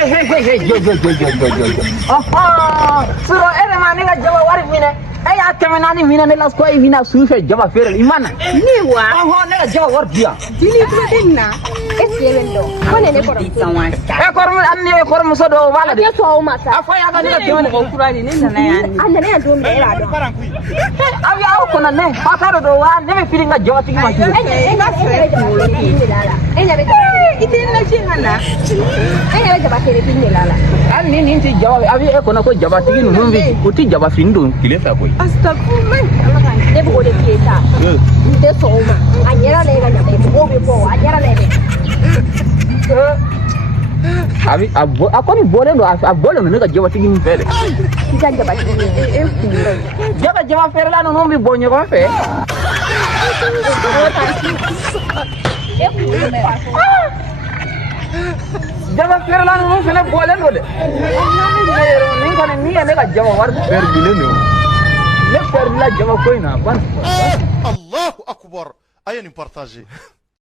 Hey, yo. Aha, suro ere mani ga jaba wari mine. Ya kemenani mine ne las koi mina sufe jaba fere imana. Niwa. Aha, ne ga jaba war dia. Dini ko dinna. Esiyendo. Kone ne korom. Korom anni korom so do wala de. So mata. Afa ya ga ne ke ko kurani ne na ya. Anda ne do me ra do. Abi aw kono ne. Fataro do wa ne me filinga jaba tigi ma jiro. Idin jingana. Enya jaba tere pinelala. Ani ninti jaba abi e kono ko jaba tigi no mumbi uti jaba findu kilesa koy. Astagfirullah. Allah kan de bo de kieta. De soma. Anyera le ga jaba bo be bo. Anyera le. Abi akoni bole no abole no ga jaba tigi ni fere. Kita jaba tigi. Jaba fere la no mumbi bonyo ko fe. Jaba fere la no fele bole no de. Ni kan ni ne ga jaba war fere bile no. Ne fere la jaba koy na ban. Allahu akbar. Ayen partager.